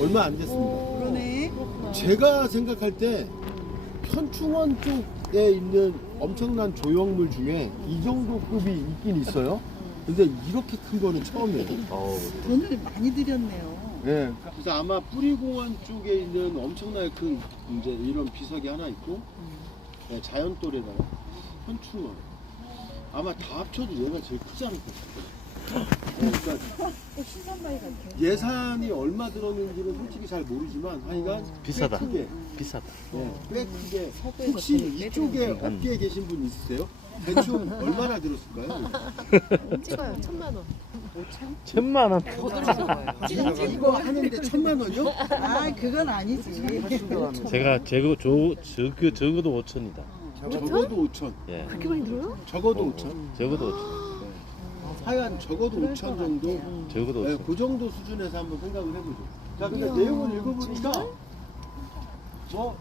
얼마 안 됐습니다. 그러네. 제가 생각할 때 현충원 쪽에 있는 엄청난 조형물 중에 이 정도 급이 있긴 있어요. 근데 이렇게 큰 거는 처음이에요. 돈을 많이 들였네요. 네, 그래서 아마 뿌리공원 쪽에 있는 엄청나게 큰 이제 이런 비석이 하나 있고, 네, 자연돌에다가 현충원. 아마 다 합쳐도 얘가 제일 크지 않을까 싶어요. 네, 그러니까 신선바위 같아. 예산이 얼마 들었는지는 솔직히 잘 모르지만 하여간 비싸다. 꽤 크게, 비싸다. 네, 꽤 크게. 서부에 혹시 갔더니 이쪽에 빼드는 업계에 계신 분 있으세요? 대충 얼마나 들었을까요? 찍어요. 1,000만 원. 1,000만 원. 이거 하는데 1,000만 원이요? 아, 그건 아니지. 제가 적어도 5천이다. 적어도 5천. 예. 그렇게 많이 들어요? 적어도 5천. 적어도 5천. 하여간 적어도 5천 정도. 적어도 네, 5천. 그 정도 수준에서 한번 생각을 해보죠. 자, 근데 내용을 읽어보니까 뭐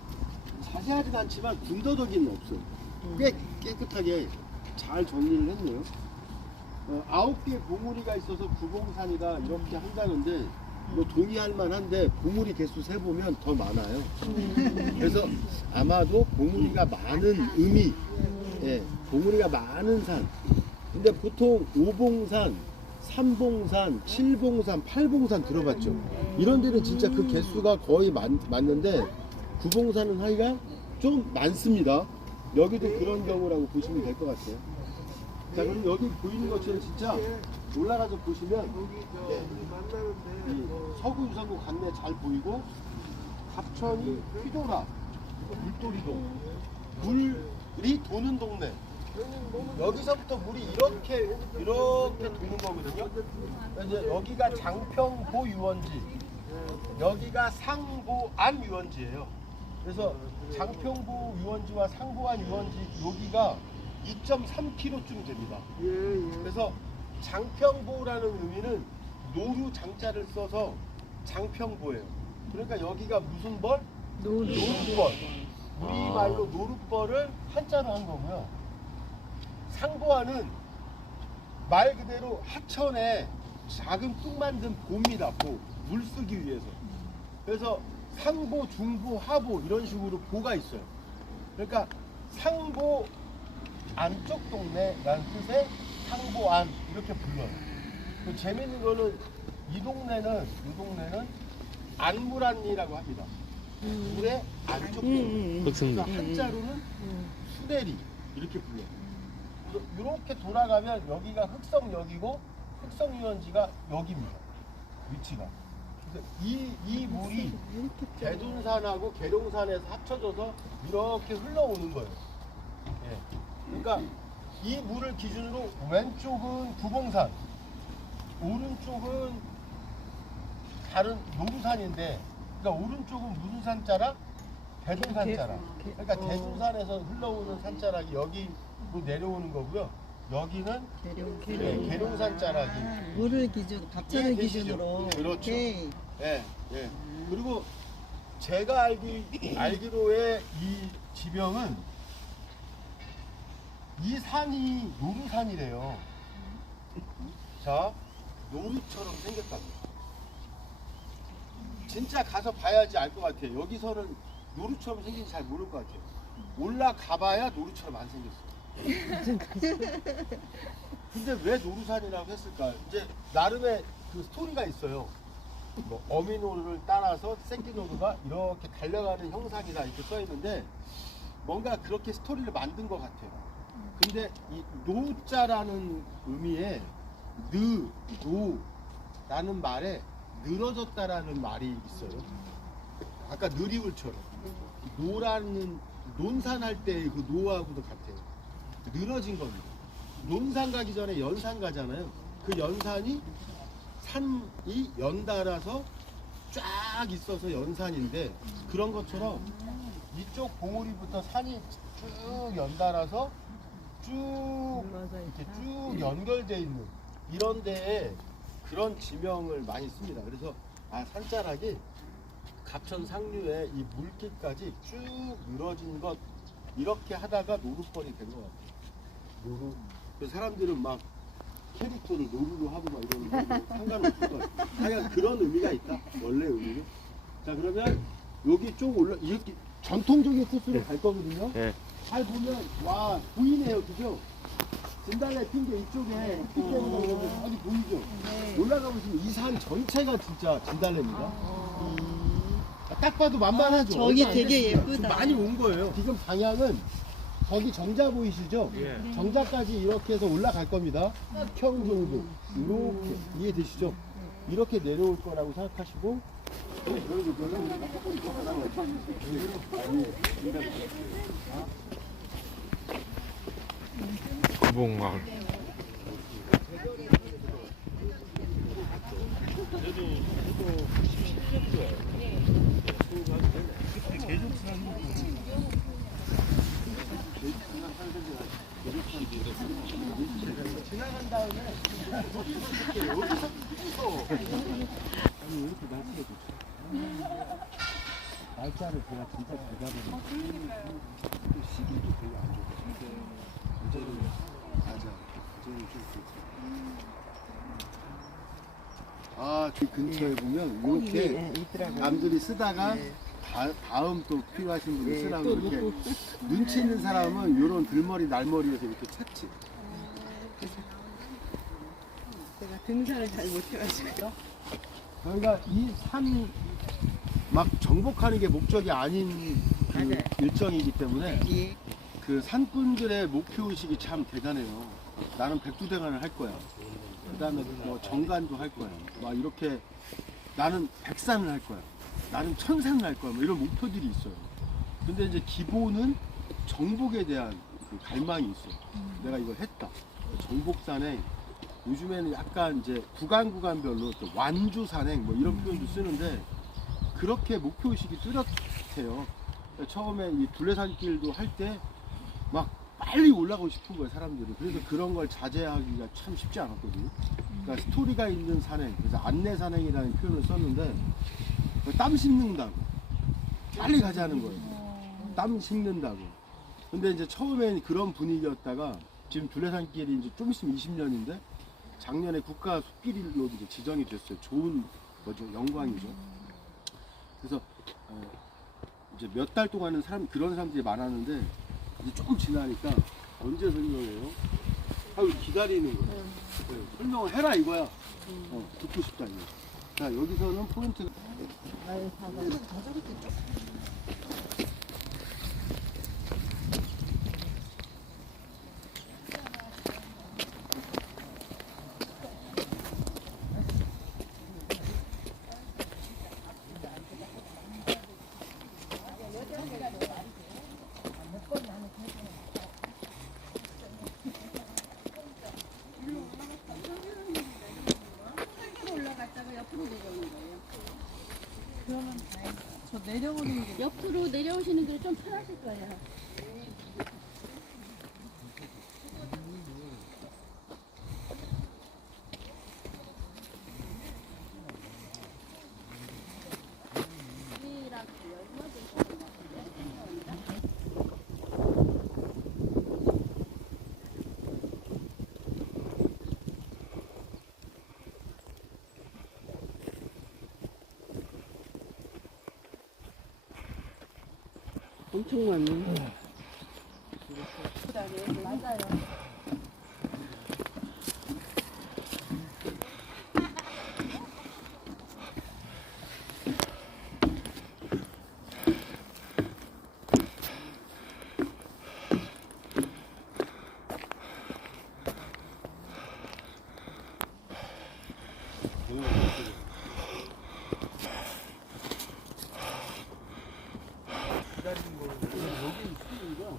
자세하진 않지만 군더더기는 없어요. 꽤 깨끗하게 잘 정리를 했네요. 9개 봉우리가 있어서 구봉산이다 이렇게 한다는데 뭐 동의할 만한데 봉우리 개수 세보면 더 많아요. 그래서 아마도 봉우리가 많은 의미, 예, 봉우리가 많은 산. 근데 보통 5봉산, 3봉산, 7봉산, 8봉산 들어봤죠. 이런 데는 진짜 그 개수가 거의 맞는데 9봉산은 하여간 좀 많습니다. 여기도 그런 경우라고 보시면 될 것 같아요. 자, 그럼 여기 보이는 것처럼 진짜 올라가서 보시면 이 서구 유성구 관내 잘 보이고 갑천이 휘돌아 물돌이동 물이 도는 동네. 여기서부터 물이 이렇게 도는 거거든요. 이제 여기가 장평보 유원지, 여기가 상보안 유원지예요. 그래서 장평보 유원지와 상보안 유원지 여기가 2.3km쯤 됩니다. 그래서 장평보라는 의미는 노루 장자를 써서 장평보예요. 그러니까 여기가 무슨 벌? 노루벌. 우리말로 노루벌을 한자로 한 거고요. 상보안은 말 그대로 하천에 작은 뚝 만든 보입니다. 물 쓰기 위해서. 그래서 상보, 중보, 하보 이런 식으로 보가 있어요. 그러니까 상보 안쪽 동네라는 뜻의 상보안 이렇게 불러요. 그 재밌는 거는 이 동네는 안물안리라고 합니다. 물의 안쪽 동네. 흑승리. 그러니까 한자로는 수대리 이렇게 불러요. 그래서 이렇게 돌아가면 여기가 흑성역이고 흑성유원지가 여기입니다. 위치가. 그래서 이 물이 대둔산하고 계룡산에서 합쳐져서 이렇게 흘러오는 거예요. 예. 그러니까 이 물을 기준으로 왼쪽은 구봉산, 오른쪽은 다른 노루산인데, 그러니까 오른쪽은 무슨 산자락? 대둔산자락. 그러니까 대둔산에서 흘러오는 산자락이 여기로 내려오는 거고요. 여기는 계룡산자락이 물을 기준, 갑자를 예, 계시죠? 기준으로. 그렇죠. 오케이. 예, 예. 그리고 제가 알기로의 이 지명은 이 산이 노루산이래요. 자, 노루처럼 생겼답니다. 진짜 가서 봐야지 알 것 같아요. 여기서는 노루처럼 생긴지 잘 모를 것 같아요. 올라가봐야 노루처럼 안 생겼어요. 근데 왜 노루산이라고 했을까? 이제 나름의 그 스토리가 있어요. 뭐 어미노루를 따라서 새끼노루가 이렇게 달려가는 형상이다 이렇게 써 있는데 뭔가 그렇게 스토리를 만든 것 같아요. 근데 이 노자라는 의미에 노라는 말에 늘어졌다라는 말이 있어요. 아까 느리울처럼 노라는 논산할 때 그 노하고도 같아요. 늘어진 겁니다. 논산 가기 전에 연산 가잖아요. 그 연산이 산이 연달아서 쫙 있어서 연산인데 그런 것처럼 이쪽 봉우리부터 산이 쭉 연달아서 쭉 이렇게 쭉 연결되어 있는 이런 데에 그런 지명을 많이 씁니다. 그래서 산자락이 갑천 상류에 이 물길까지 쭉 늘어진 것 이렇게 하다가 노루벌이 된 것 같아요. 노루. 그래서 사람들은 막 캐릭터를 노루로 하고 막 이러는 거 상관없을 것 같아요. 하여간 그런 의미가 있다. 원래 의미는. 자 그러면 여기 쭉 올라 이렇게 전통적인 코스로 갈 거거든요. 예. 잘 보면 와 보이네요, 그죠? 진달래 핀 게 이쪽에 햇빛 때문에 그런데 많이 보이죠? 네. 올라가 보시면 이 산 전체가 진짜 진달래입니다. 딱 봐도 만만하죠. 저기 얼마 안 되게 됐어요. 예쁘다. 지금 많이 온 거예요. 지금 방향은 저기 정자 보이시죠? 예. 정자까지 이렇게 해서 올라갈 겁니다. 평 정도 이렇게 이해되시죠? 이렇게 내려올 거라고 생각하시고 구봉마을. 지나간 다음에 여기서 아니 왜 이렇게 날씨가 좋지? 날짜를 제가 진짜 잘 잡아요. 또 시기도 되게 안 좋고. 어제는 맞아. 어제는 좀 그렇지. 아, 그 근처에 보면 이렇게 남들이 쓰다가 다음 또 필요하신 분이 쓰라고 이렇게 눈치 있는 사람은 이런 들머리 날머리에서 이렇게 찾지. 제가 등산을 잘 못해가지고. 저희가 이 산 막 정복하는 게 목적이 아닌 그 맞아요. 일정이기 때문에 예. 그 산꾼들의 목표의식이 참 대단해요. 나는 백두대간을 할 거야. 그 다음에 뭐 정간도 할 거야. 막 이렇게 나는 백산을 할 거야. 나는 천산을 할 거야. 뭐 이런 목표들이 있어요. 근데 이제 기본은 정복에 대한 그 갈망이 있어요. 내가 이걸 했다. 정복산행, 요즘에는 약간 이제 구간별로 또 완주산행 뭐 이런 표현도 쓰는데 그렇게 목표의식이 뚜렷해요. 처음에 이 둘레산길도 할 때 막 빨리 올라가고 싶은 거예요, 사람들이. 그래서 그런 걸 자제하기가 참 쉽지 않았거든요. 그러니까 스토리가 있는 산행, 그래서 안내산행이라는 표현을 썼는데 땀 씹는다고. 빨리 가자는 거예요. 땀 씹는다고. 근데 이제 처음엔 그런 분위기였다가 지금 둘레산길이 이제 좀 있으면 20년인데 작년에 국가 숲길로 이제 지정이 됐어요. 좋은 거죠. 영광이죠. 그래서 이제 몇 달 동안은 그런 사람들이 많았는데 이제 조금 지나니까 언제 설명해요? 하고 기다리는 거예요. 네, 설명을 해라 이거야. 듣고 싶다 이거. 자 여기서는 포인트가 저 내려오는 게 옆으로 내려오시는 길이 좀 편하실 거예요. 엄청 많네. 맞아요. 기다리는 거예요. 여기 있으니까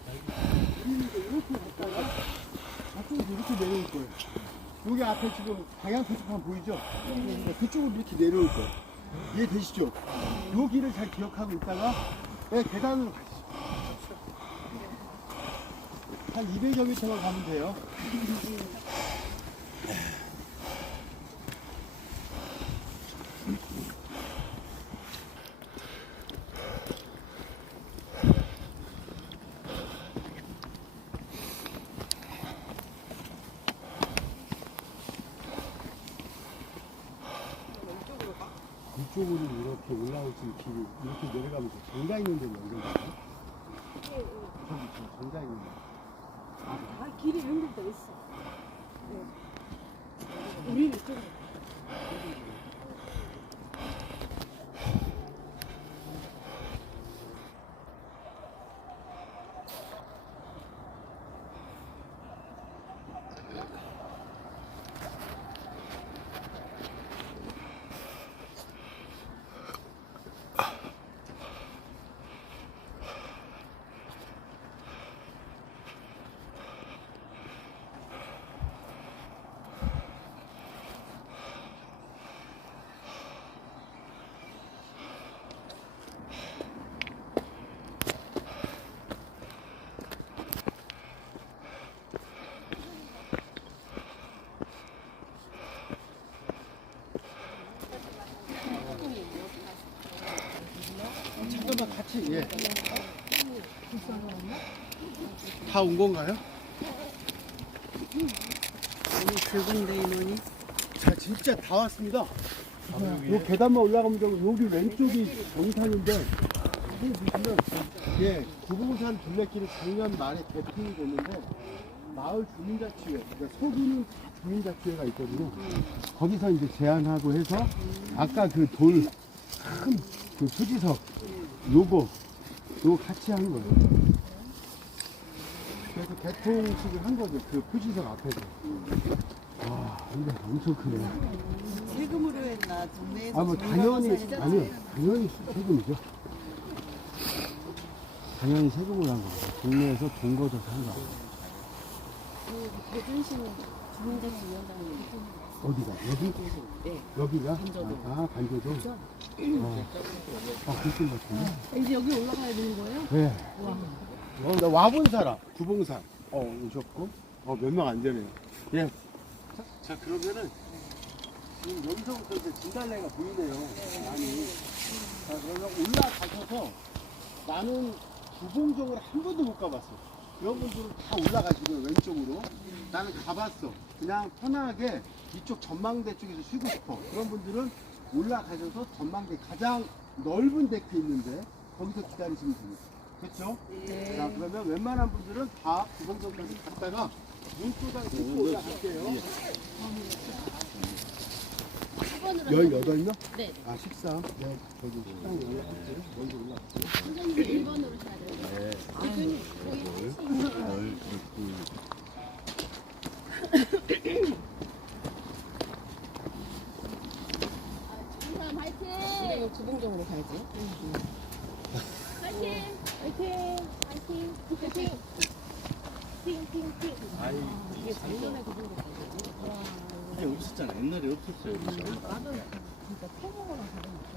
우리는 이제 이렇게 갔다가 저쪽에서 이렇게 내려올 거예요. 여기 앞에 지금 방향 표지판 보이죠? 그러니까 그쪽으로 이렇게 내려올 거예요. 이해되시죠? 요 길을 잘 기억하고 있다가 네, 계단으로 가시죠. 한 200여 미터만 가면 돼요. 이쪽으로 이렇게 올라올 지금 길이 이렇게 내려가면서 정자 있는 데는 연결돼요? 저기 지금 정자 있는 데. 아, 길이 연결돼 있어. 네. 우리는 좀 잠깐만 같이 예. 다 온 건가요? 너무 좁은데 인원이. 자 진짜 다 왔습니다. 요 계단만 올라가면 되고 여기 왼쪽이 정산인데 이게 보시면 예 구봉산 둘레길이 작년 말에 대피를 됐는데 마을 주민자치회 그러니까 소규모 주민자치회가 있거든요. 거기서 이제 제안하고 해서 아까 그 돌 큰 그 수지석 요거 같이 한 거예요. 그래서 개통식을 한 거죠. 그 표지석 앞에서. 와, 근데 엄청 크네요. 세금으로 했나 동네에서. 아, 뭐 당연히 아니요, 당연히 세금이죠. 당연히 세금을 한 거예요. 동네에서 돈 걷어서 한 거예요. 대전시는 주민자치위원장님. 어디가? 여기? 네. 여기가? 간조도. 아, 간조도. 그렇게 같은데? 이제 여기 올라가야 되는 거예요? 네. 나 와본 사람, 구봉산. 오셨고. 몇 명 안 되네요. 예. 자, 그러면은, 지금 여기서부터 이제 진달래가 보이네요. 많이. 자, 그러면 올라가셔서 나는 구봉정을 한 번도 못 가봤어. 여러분들은 다 올라가시고요, 왼쪽으로. 나는 가봤어. 그냥 편하게 이쪽 전망대 쪽에서 쉬고 싶어. 그런 분들은 올라가셔서 전망대 가장 넓은 데크 있는데 거기서 기다리시면 됩니다. 그렇죠? 네. 자, 그러면 웬만한 분들은 다 구봉정까지 갔다가 눈도장 찍고 올라갈게요. 18명? 네. 아, 13. 네, 거기 식당 올라갔어요. 먼저 올라갔어요. 선생님 1번으로 가야 돼요. 대표님 거의 사람 화이팅! 근데 이거 구봉정으로 가야지. 화이팅! 화이팅! 화이팅! 화이팅! 팅팅팅! 이게 작년에 구봉정 가야지. 아니 없었잖아. 옛날에 없었어요. 나도 진짜 태국어랑 다르니까.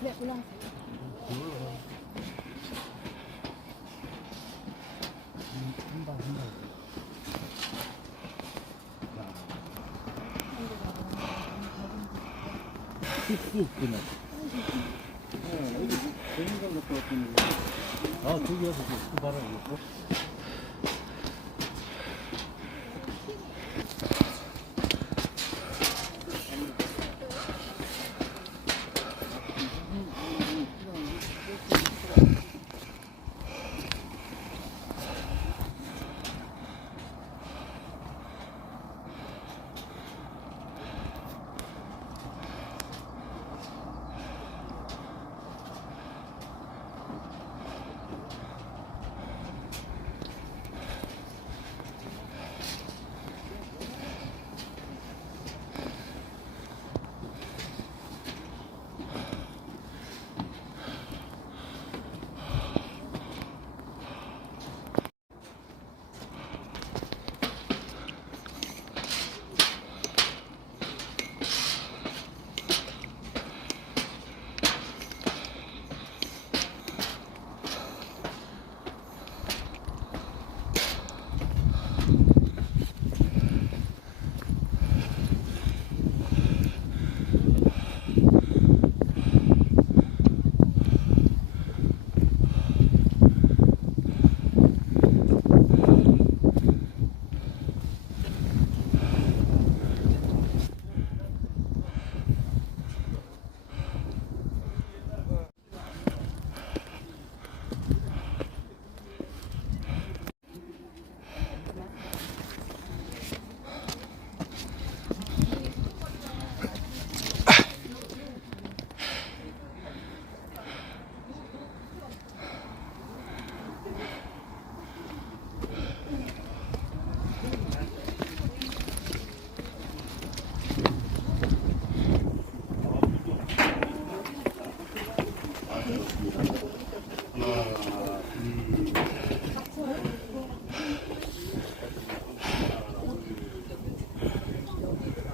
네, 올라가세요. 쑥쑥 그냥. 여기 대인가 갖고 왔는데. 아 저기 와서 그 바람 이거.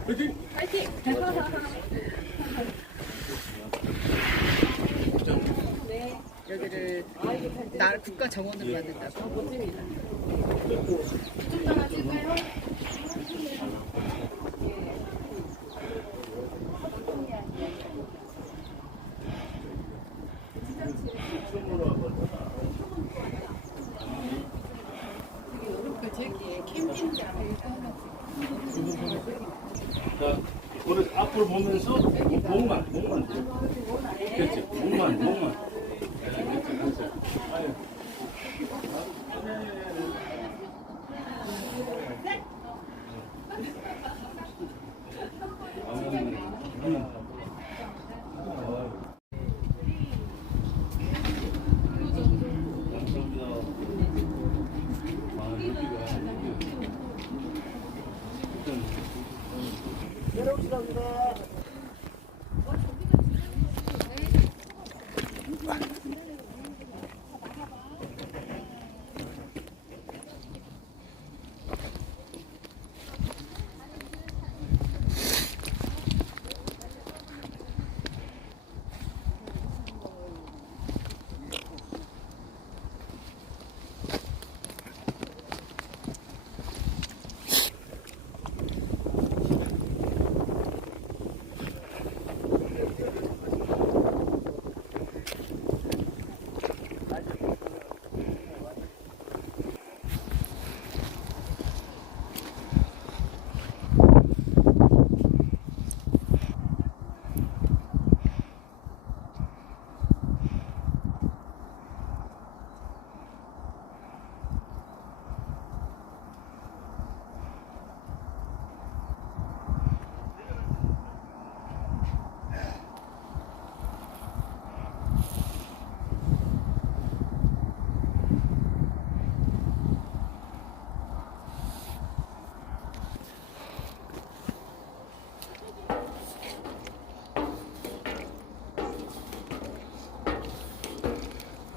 파이팅! 네. 여기를 날 국가 정원으로 만든다고. 멋집니다. 이쪽다가 찍을까요? 저기 캠핑장 자, 오늘 앞으로 보면서 목만. 그렇지, 목만. 그렇지. 아유.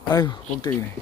아유, 멍때기네.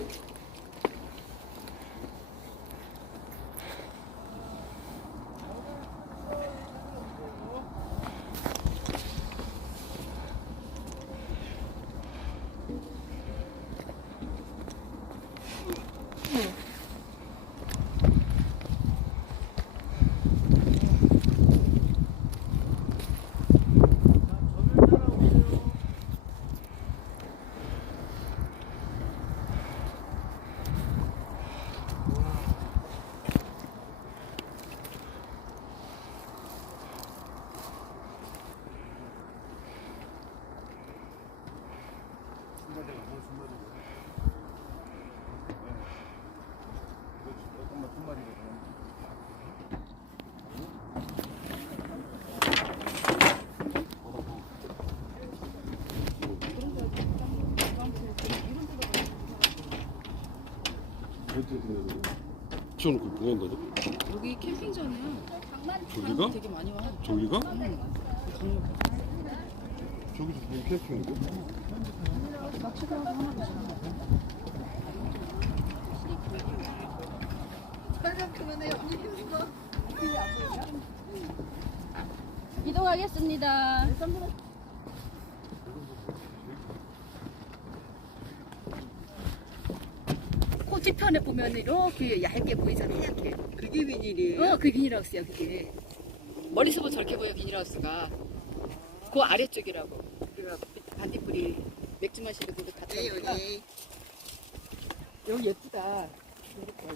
붙여놓고 뭐 한 거죠? 여기 캠핑장이야. 저기가? 되게 많이 와. 저기가? 저기도 무슨 캠핑이고? 이동하겠습니다. 코 뒤편에 보면 이렇게 얇게 보이잖아, 하얗게. 그게 비닐이에요? 그 비닐하우스야, 그게. 머리서부터 저렇게 보여, 비닐하우스가. 그 아래쪽이라고. 그래갖고 반딧불이 맥주 마시고 그거 다 네, 펴니까. 여기. 여기 예쁘다. 이렇게.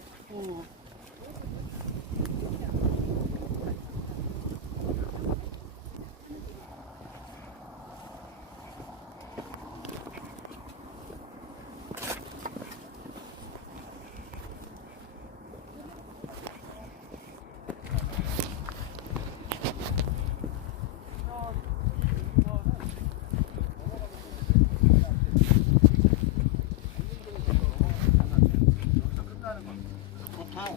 보통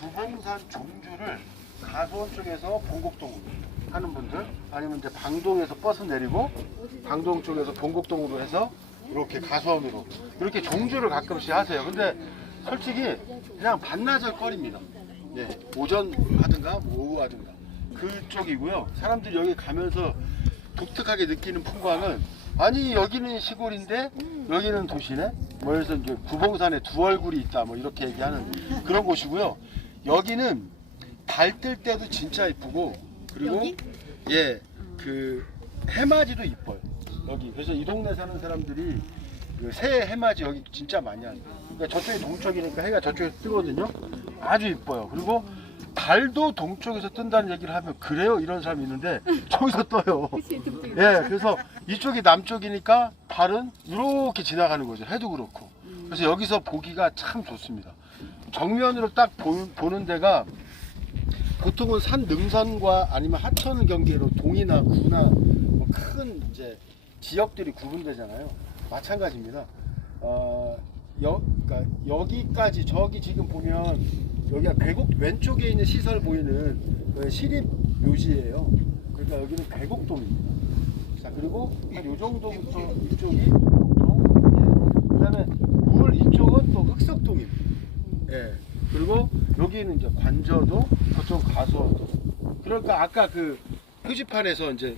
부흥산 종주를 가수원 쪽에서 본곡동으로 하는 분들, 아니면 이제 방동에서 버스 내리고 방동 쪽에서 본곡동으로 해서 이렇게 가수원으로 이렇게 종주를 가끔씩 하세요. 근데 솔직히 그냥 반나절 거리입니다. 네, 오전 하든가 뭐 오후 하든가. 그쪽이고요. 사람들이 여기 가면서 독특하게 느끼는 풍광은 아니 여기는 시골인데 여기는 도시네. 뭐 그래서 이제 구봉산에 두 얼굴이 있다 뭐 이렇게 얘기하는 그런 곳이고요. 여기는 달 뜰 때도 진짜 이쁘고 그리고 예 그 해맞이도 이뻐요. 여기 그래서 이 동네 사는 사람들이 그 새 해맞이 여기 진짜 많이 하는. 그러니까 저쪽이 동쪽이니까 해가 저쪽에서 뜨거든요. 아주 이뻐요. 그리고 달도 동쪽에서 뜬다는 얘기를 하면 그래요 이런 사람이 있는데 저기서 떠요. 예, 그래서 이쪽이 남쪽이니까 달은 이렇게 지나가는 거죠. 해도 그렇고. 그래서 여기서 보기가 참 좋습니다. 정면으로 딱 보는 데가 보통은 산 능선과 아니면 하천 경계로 동이나 구나 뭐 큰 이제 지역들이 구분되잖아요. 마찬가지입니다. 그러니까 여기까지 저기 지금 보면 여기가 계곡 왼쪽에 있는 시설 보이는 시립 묘지예요. 그러니까 여기는 계곡동입니다. 자 그리고 한 요 정도부터 이쪽이 계곡동, 예. 그다음에 물 이쪽은 또 흑석동입니다. 예. 그리고 여기는 이제 관저도, 저쪽 가수원도. 그러니까 아까 그 표지판에서 이제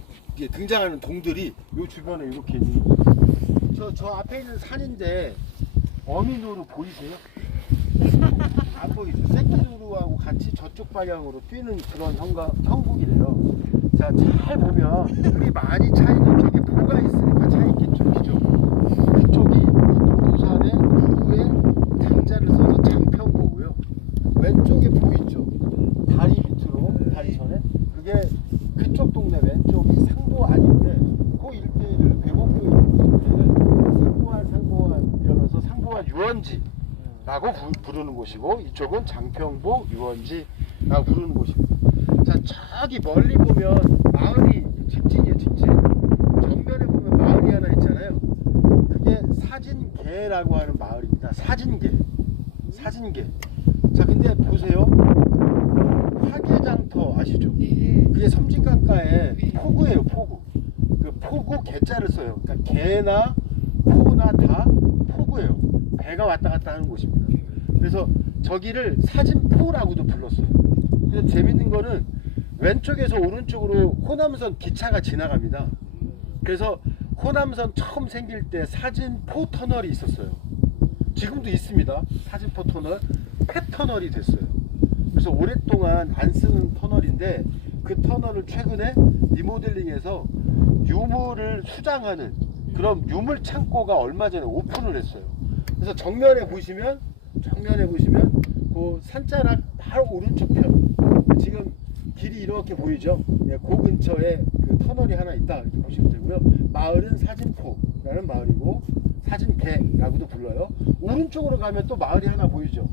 등장하는 동들이 요 주변에 이렇게 있는 거예요. 저 앞에 있는 산인데 어미노루 보이세요? 안 보이죠? 새끼노루하고 같이 저쪽 방향으로 뛰는 그런 형국이래요. 자, 잘 보면 물이 많이 차 있는 쪽에 포가 있으니까 차 있겠죠, 그죠? 그쪽이 노루산의 노루의 장자를 써서 장평보고요. 왼쪽에 보이죠? 다리 밑으로, 다리 전에 그게 그쪽 동네 왼쪽이 상보 아닌데 그 일대를 계곡교 있는 일대를 상보안 이러면서 상보안 유원지라고 부르는 곳이고 이쪽은 장평보 유원지라고 부르는 곳입니다. 자 저기 멀리 보면 마을이 직진이에요. 직진. 정면에 보면 마을이 하나 있잖아요. 그게 사진계라고 하는 마을입니다. 사진계. 자 근데 보세요. 화개장터 아시죠? 그게 섬진강가에 포구예요. 포구. 그 포구 개자를 써요. 그러니까 개나 포나 다 포구예요. 배가 왔다 갔다 하는 곳입니다. 그래서 저기를 사진포라고도 불렀어요. 근데 재밌는 거는 왼쪽에서 오른쪽으로 호남선 기차가 지나갑니다. 그래서 호남선 처음 생길 때 사진포 터널이 있었어요. 지금도 있습니다. 사진포 터널 폐터널이 됐어요. 그래서 오랫동안 안 쓰는 터널인데 그 터널을 최근에 리모델링해서 유물을 수장하는 그런 유물 창고가 얼마 전에 오픈을 했어요. 그래서 정면에 보시면 그 산자락 바로 오른쪽 편 지금 길이 이렇게 보이죠? 네, 그 근처에 그 터널이 하나 있다 이렇게 보시면 되고요. 마을은 사진포라는 마을이고 사진계라고도 불러요. 오른쪽으로 가면 또 마을이 하나 보이죠?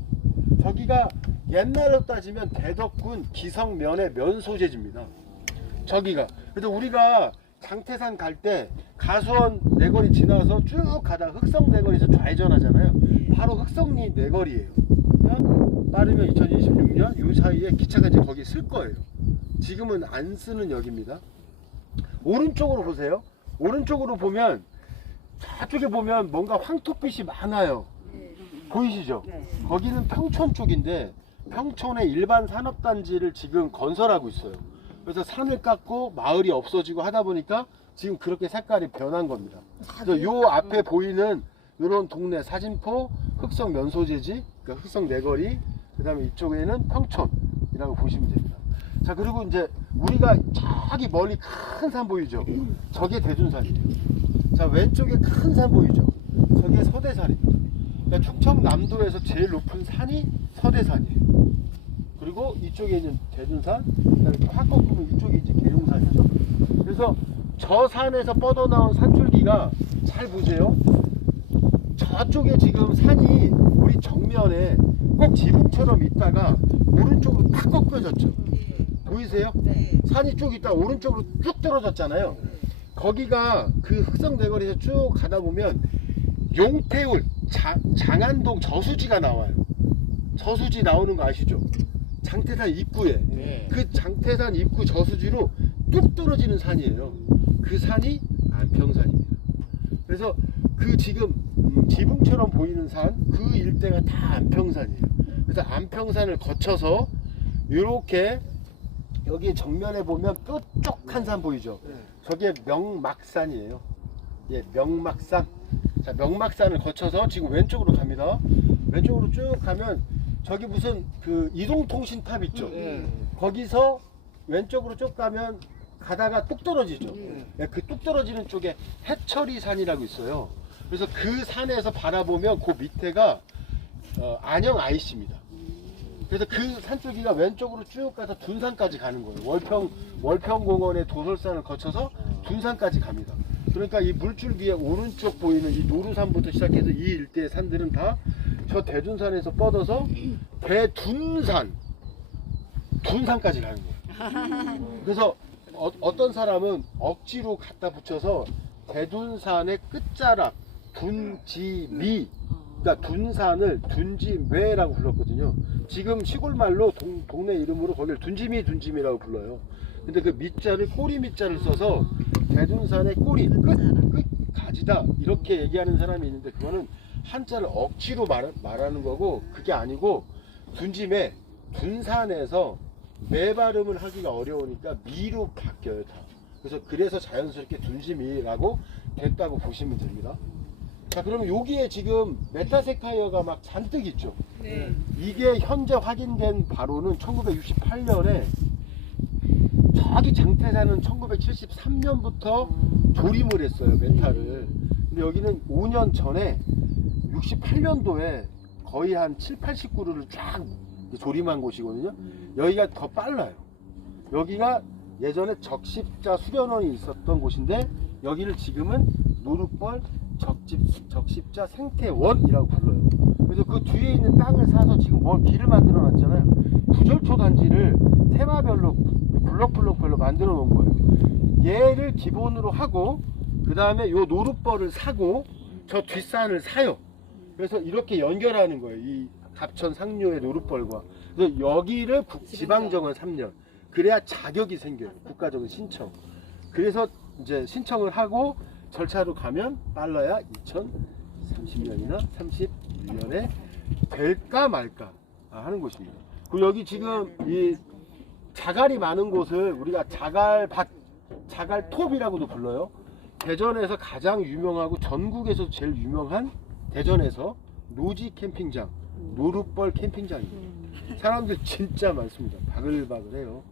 저기가 옛날로 따지면 대덕군 기성면의 면소재지입니다. 저기가. 그래서 우리가 장태산 갈 때 가수원 내거리 지나서 쭉 가다가 흑성 내거리에서 좌회전하잖아요. 바로 흑성리 내거리예요. 빠르면 2026년 이 사이에 기차가 이제 거기 쓸 거예요. 지금은 안 쓰는 역입니다. 오른쪽으로 보세요. 오른쪽으로 보면 저쪽에 보면 뭔가 황토빛이 많아요. 보이시죠? 거기는 평촌 쪽인데 평촌의 일반 산업단지를 지금 건설하고 있어요. 그래서 산을 깎고 마을이 없어지고 하다 보니까 지금 그렇게 색깔이 변한 겁니다. 그래서 요 앞에 보이는 이런 동네 사진포, 흑성 면소재지, 그러니까 흑성 내거리, 그 다음에 이쪽에는 평촌이라고 보시면 됩니다. 자 그리고 이제 우리가 저기 멀리 큰 산 보이죠? 저게 대둔산이에요. 자 왼쪽에 큰 산 보이죠? 저게 서대산입니다. 그러니까 충청남도에서 제일 높은 산이 서대산이에요. 그리고 이쪽에 있는 대둔산, 그다음에 확 꺾으면 이쪽이 이제 계룡산이죠. 그래서 저 산에서 뻗어나온 산줄기가 잘 보세요. 저쪽에 지금 산이 우리 정면에 꼭 지붕처럼 있다가 오른쪽으로 탁 꺾여졌죠. 보이세요? 산이 쭉 있다가 오른쪽으로 쭉 떨어졌잖아요. 거기가 그 흑성 대거리에서 쭉 가다 보면 용태울, 장안동 저수지가 나와요. 저수지 나오는 거 아시죠? 장태산 입구에 그 장태산 입구 저수지로 뚝 떨어지는 산이에요. 그 산이 안평산입니다. 그래서 그 지금 지붕처럼 보이는 산 그 일대가 다 안평산이에요. 그래서 안평산을 거쳐서 이렇게 여기 정면에 보면 뾰족한 산 보이죠? 저게 명막산이에요. 예, 명막산. 자, 명막산을 거쳐서 지금 왼쪽으로 갑니다. 왼쪽으로 쭉 가면 저기 무슨 그 이동통신탑 있죠? 거기서 왼쪽으로 쭉 가면 가다가 뚝 떨어지죠? 예, 그 뚝 떨어지는 쪽에 해처리산이라고 있어요. 그래서 그 산에서 바라보면 그 밑에가 안녕 IC입니다. 그래서 그 산줄기가 왼쪽으로 쭉 가서 둔산까지 가는 거예요. 월평공원의 도솔산을 거쳐서 둔산까지 갑니다. 그러니까 이 물줄기에 오른쪽 보이는 이 노루산부터 시작해서 이 일대의 산들은 다 저 대둔산에서 뻗어서 둔산까지 가는 거예요. 그래서 어떤 사람은 억지로 갖다 붙여서 대둔산의 끝자락 둔지미, 그러니까 둔산을 둔지매라고 불렀거든요. 지금 시골말로 동네 이름으로 거기를 둔지미라고 불러요. 근데 그 미자를 꼬리 미자를 써서 대둔산의 꼬리 끝 가지다 이렇게 얘기하는 사람이 있는데 그거는 한자를 억지로 말하는 거고 그게 아니고 둔지매, 둔산에서 매 발음을 하기가 어려우니까 미로 바뀌어요 다. 그래서 자연스럽게 둔지미라고 됐다고 보시면 됩니다. 자, 그러면 여기에 지금 메타세카이어가 막 잔뜩 있죠. 네. 이게 현재 확인된 바로는 1968년에 저기 장태산은 1973년부터 조림을 했어요, 메타를. 근데 여기는 5년 전에 68년도에 거의 한 7, 80그루를 쫙 조림한 곳이거든요. 여기가 더 빨라요. 여기가 예전에 적십자 수련원이 있었던 곳인데 여기를 지금은 노룻벌 적십자 생태원이라고 불러요. 그래서 그 뒤에 있는 땅을 사서 지금 길을 만들어 놨잖아요. 구절초 단지를 테마별로 블럭별로 만들어 놓은 거예요. 얘를 기본으로 하고 그 다음에 요 노룻벌을 사고 저 뒷산을 사요. 그래서 이렇게 연결하는 거예요. 이 갑천 상류의 노룻벌과. 그래서 여기를 지방정원 3년. 그래야 자격이 생겨요. 국가적인 신청. 그래서 이제 신청을 하고 절차로 가면 빨라야 2030년이나 31년에 될까 말까 하는 곳입니다. 그리고 여기 지금 이 자갈이 많은 곳을 우리가 자갈톱이라고도 불러요. 대전에서 가장 유명하고 전국에서 제일 유명한 대전에서 노지 캠핑장, 노룻벌 캠핑장입니다. 사람들 진짜 많습니다. 바글바글해요.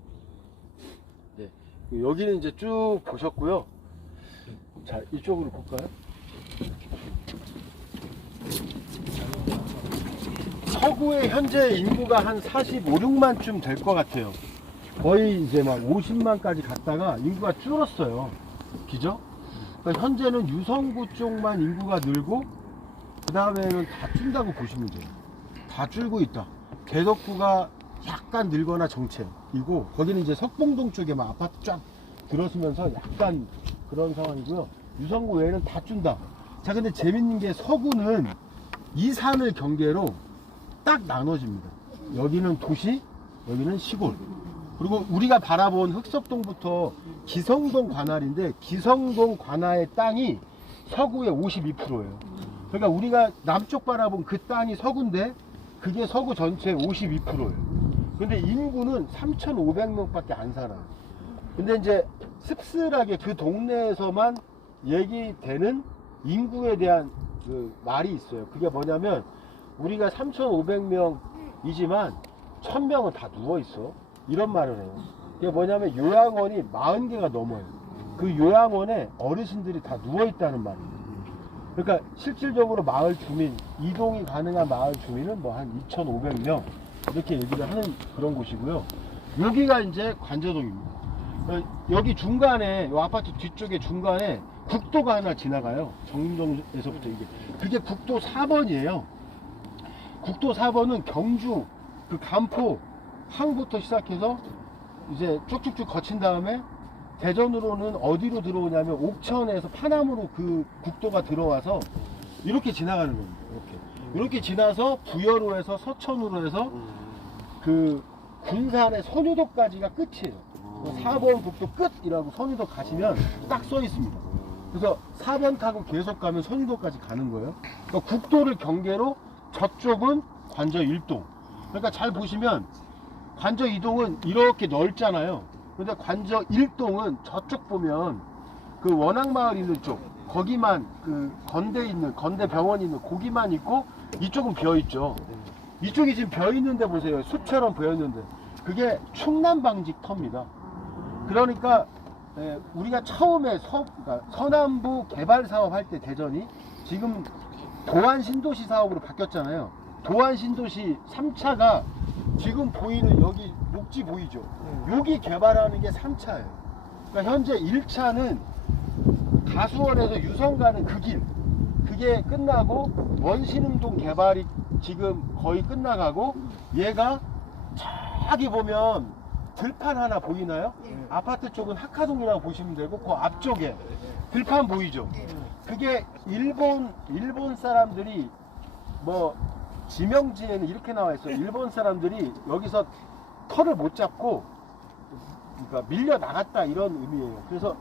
네, 여기는 이제 쭉 보셨고요. 자, 이쪽으로 볼까요? 서구의 현재 인구가 한 45, 6만쯤 될 것 같아요. 거의 이제 막 50만까지 갔다가 인구가 줄었어요. 그죠? 그러니까 현재는 유성구 쪽만 인구가 늘고 그 다음에는 다 준다고 보시면 돼요. 다 줄고 있다. 대덕구가 약간 늘거나 정체이고 거기는 이제 석봉동 쪽에 막 아파트 쫙 들어서면서 약간 그런 상황이고요. 유성구 외에는 다 준다. 자, 근데 재밌는 게 서구는 이 산을 경계로 딱 나눠집니다. 여기는 도시, 여기는 시골. 그리고 우리가 바라본 흑석동부터 기성동 관할인데 기성동 관할의 땅이 서구의 52%예요. 그러니까 우리가 남쪽 바라본 그 땅이 서구인데 그게 서구 전체의 52%예요. 근데 인구는 3,500명밖에 안 살아요. 근데 이제 씁쓸하게 그 동네에서만 얘기되는 인구에 대한 그 말이 있어요. 그게 뭐냐면 우리가 3,500명이지만 1,000명은 다 누워있어. 이런 말을 해요. 그게 뭐냐면 요양원이 40개가 넘어요. 그 요양원에 어르신들이 다 누워있다는 말이에요. 그러니까 실질적으로 마을 주민, 이동이 가능한 마을 주민은 뭐 한 2,500명 이렇게 얘기를 하는 그런 곳이고요. 여기가 이제 관저동입니다. 여기 중간에, 이 아파트 뒤쪽에 중간에 국도가 하나 지나가요. 정림동에서부터 이게. 그게 국도 4번이에요. 국도 4번은 경주, 그 간포, 항부터 시작해서 이제 쭉쭉쭉 거친 다음에 대전으로는 어디로 들어오냐면 옥천에서 파남으로 그 국도가 들어와서 이렇게 지나가는 겁니다. 이렇게 지나서 부여로 해서 서천으로 해서 그 군산의 선유도까지가 끝이에요. 4번 국도 끝이라고 선유도 가시면 딱 써 있습니다. 그래서 4번 타고 계속 가면 선유도까지 가는 거예요. 그러니까 국도를 경계로 저쪽은 관저 1동. 그러니까 잘 보시면 관저 2동은 이렇게 넓잖아요. 근데 관저 1동은 저쪽 보면 그 원앙마을 있는 쪽 거기만 그 건대 병원 있는 거기만 있고 이쪽은 비어 있죠. 이쪽이 지금 비어 있는데 보세요. 숲처럼 비어 있는데 그게 충남 방직 터입니다. 그러니까 우리가 처음에 그러니까 서남부 개발 사업 할 때 대전이 지금 도안 신도시 사업으로 바뀌었잖아요. 도안 신도시 3차가 지금 보이는 여기 녹지 보이죠? 여기 개발하는 게 3차예요. 그러니까 현재 1차는 가수원에서 유성 가는 그 길, 그게 끝나고 원신흥동 개발이 지금 거의 끝나가고 얘가 저기 보면 들판 하나 보이나요? 아파트 쪽은 하카동이라고 보시면 되고 그 앞쪽에 들판 보이죠? 그게 일본 사람들이 뭐 지명지에는 이렇게 나와 있어요. 일본 사람들이 여기서 털을 못 잡고 그러니까 밀려 나갔다 이런 의미예요. 그래서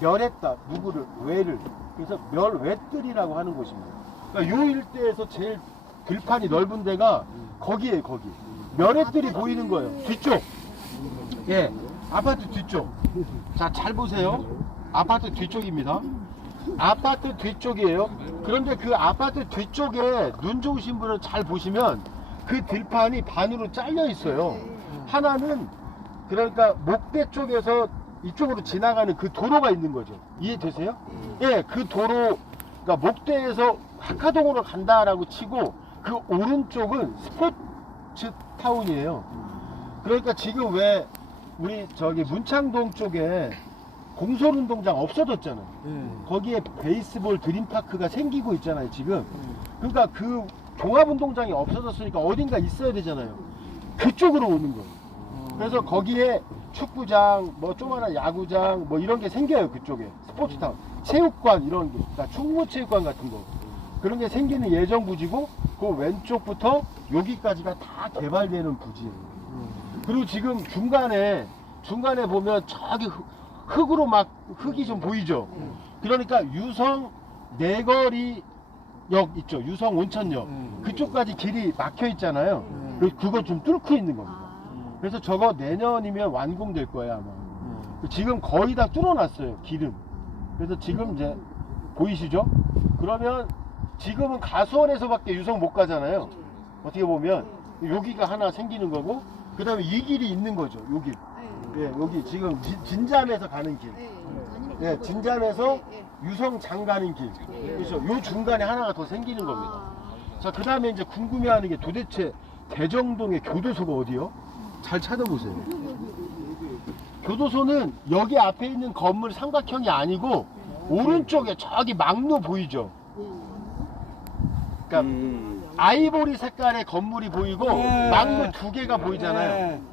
멸했다 누구를 외를 그래서 멸외뜰이라고 하는 곳입니다. 그러니까 요 일대에서 제일 들판이 넓은 데가 거기에요. 거기 멸외뜰이 보이는 거예요. 뒤쪽 예 아파트 뒤쪽 자 잘 보세요. 아파트 뒤쪽입니다. 아파트 뒤쪽이에요. 그런데 그 아파트 뒤쪽에 눈 좋으신 분은 잘 보시면 그 들판이 반으로 잘려 있어요. 하나는 그러니까 목대 쪽에서 이쪽으로 지나가는 그 도로가 있는 거죠. 이해되세요? 예, 그 도로 그러니까 목대에서 하카동으로 간다라고 치고 그 오른쪽은 스포츠 타운이에요. 그러니까 지금 왜 우리 저기 문창동 쪽에 공설운동장 없어졌잖아요. 거기에 베이스볼 드림파크가 생기고 있잖아요 지금. 그러니까 그 종합운동장이 없어졌으니까 어딘가 있어야 되잖아요. 그쪽으로 오는 거예요. 그래서 거기에 축구장 뭐 조그마한 야구장 뭐 이런 게 생겨요. 그쪽에 스포츠타운 체육관 이런 게 그러니까 충무체육관 같은 거 그런 게 생기는 예정 부지고 그 왼쪽부터 여기까지가 다 개발되는 부지예요. 그리고 지금 중간에 보면 저기 흙으로 막 흙이 좀 보이죠. 그러니까 유성 내거리역 있죠. 유성 온천역 그쪽까지 길이 막혀 있잖아요. 그거 좀 뚫고 있는 겁니다. 그래서 저거 내년이면 완공될 거예요 아마. 지금 거의 다 뚫어놨어요 길은. 그래서 지금 이제 보이시죠? 그러면 지금은 가수원에서밖에 유성 못 가잖아요. 어떻게 보면 여기가 하나 생기는 거고 그 다음에 이 길이 있는 거죠. 여기 예, 여기 지금 진잠에서 가는 길. 예, 진잠에서 유성장 가는 길. 그렇죠. 요 중간에 하나가 더 생기는 겁니다. 자, 그 다음에 이제 궁금해하는 게 도대체 대정동의 교도소가 어디요? 잘 찾아보세요. 교도소는 여기 앞에 있는 건물 삼각형이 아니고 오른쪽에 저기 막루 보이죠? 그러니까 아이보리 색깔의 건물이 보이고 막루 두 개가 보이잖아요.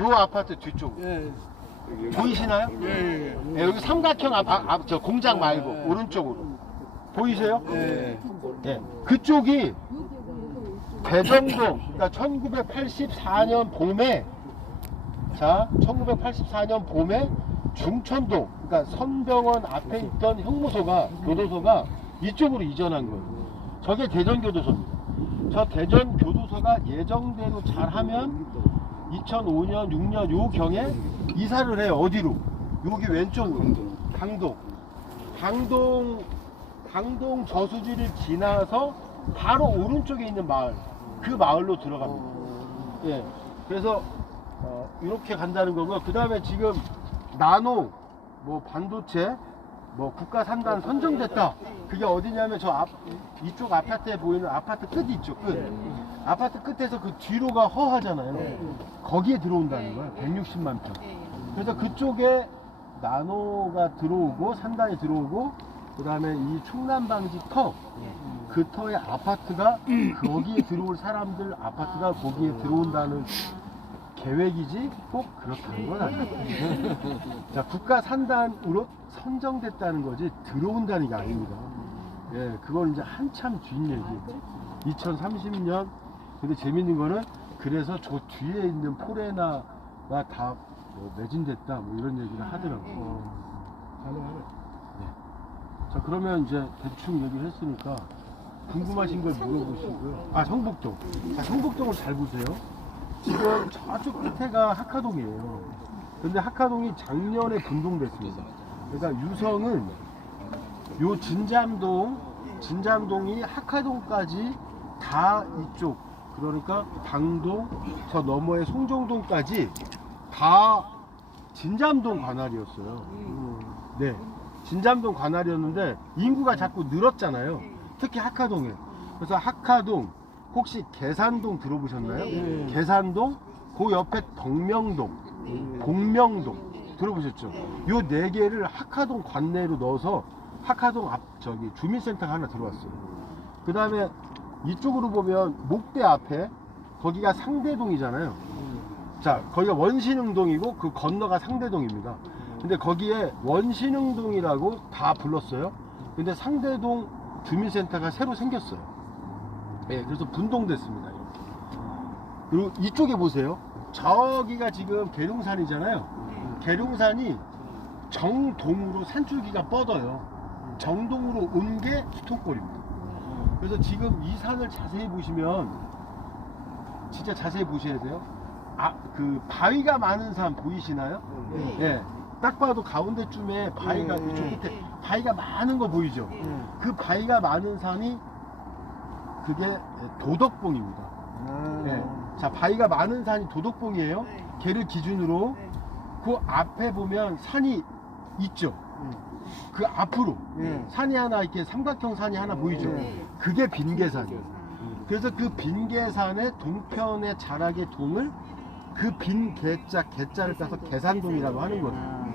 요 아파트 뒤쪽 보이시나요? 네, 여기 삼각형 저 공장 말고 오른쪽으로 보이세요? 네. 그쪽이 대정동 그러니까 1984년 봄에 1984년 봄에 중천동 그러니까 선병원 앞에 있던 형무소가 교도소가 이쪽으로 이전한 거예요. 저게 대전교도소입니다. 저 대전교도소가 예정대로 잘하면 2005년 6년 요 경에 이사를 해요. 어디로? 여기 왼쪽으로 강동 저수지를 지나서 바로 오른쪽에 있는 마을 그 마을로 들어갑니다. 예, 그래서 이렇게 간다는 거고요. 그 다음에 지금 나노 뭐 반도체 뭐 국가산단 선정됐다. 그게 어디냐면 저 이쪽 아파트에 보이는 아파트 끝 있죠. 끝. 아파트 끝에서 그 뒤로가 허하잖아요. 거기에 들어온다는 거예요. 160만 평. 그래서 그쪽에 나노가 들어오고 산단이 들어오고 그 다음에 이 충남방지 터 그 터의 아파트가 거기에 들어올 사람들 아파트가 거기에 들어온다는 계획이지 꼭 그렇다는 건 아니에요. 자, 국가 산단으로 선정됐다는 거지 들어온다는 게 아닙니다. 예, 그건 이제 한참 뒷얘기. 2030년. 근데 재밌는 거는 그래서 저 뒤에 있는 포레나가 다 뭐 매진됐다 뭐 이런 얘기를 하더라고요. 네. 자, 그러면 이제 대충 얘기를 했으니까 궁금하신 걸 물어보시고요. 아, 성북동. 자, 성북동을 잘 보세요. 지금 저쪽 끝에가 학화동이에요. 근데 학화동이 작년에 분동됐습니다. 그러니까 유성은 요 진잠동이 학화동까지 다 이쪽, 그러니까 당동, 저 너머의 송정동까지 다 진잠동 관할이었어요. 네, 진잠동 관할이었는데 인구가 자꾸 늘었잖아요. 특히 학화동에. 그래서 학화동, 혹시 계산동 들어보셨나요? 네. 계산동, 그 옆에 덕명동, 공명동 들어보셨죠? 요 네 개를 학화동 관내로 넣어서 학화동 앞 저기 주민센터가 하나 들어왔어요. 그 다음에 이쪽으로 보면 목대 앞에 거기가 상대동이잖아요. 자, 거기가 원신흥동이고 그 건너가 상대동입니다. 근데 거기에 원신흥동이라고 다 불렀어요. 근데 상대동 주민센터가 새로 생겼어요. 예, 그래서 분동됐습니다. 이렇게. 그리고 이쪽에 보세요. 저기가 지금 계룡산이잖아요. 계룡산이 정동으로 산줄기가 뻗어요. 정동으로 온 게 수통골입니다. 그래서 지금 이 산을 자세히 보시면 진짜 자세히 보셔야 돼요. 아, 그 바위가 많은 산 보이시나요? 예. 딱 봐도 가운데쯤에 바위가 이쪽 끝에 바위가 많은 거 보이죠? 그 바위가 많은 산이 그게 도덕봉입니다. 예. 자, 바위가 많은 산이 도덕봉이에요. 걔를 기준으로 그 앞에 보면 산이 있죠. 그 앞으로 산이 하나 이렇게 삼각형 산이 하나 보이죠. 그게 빈계산이에요. 그래서 그 빈계산의 동편의 자락의 동을 그 개자를 따서 계산동이라고 하는 거예요.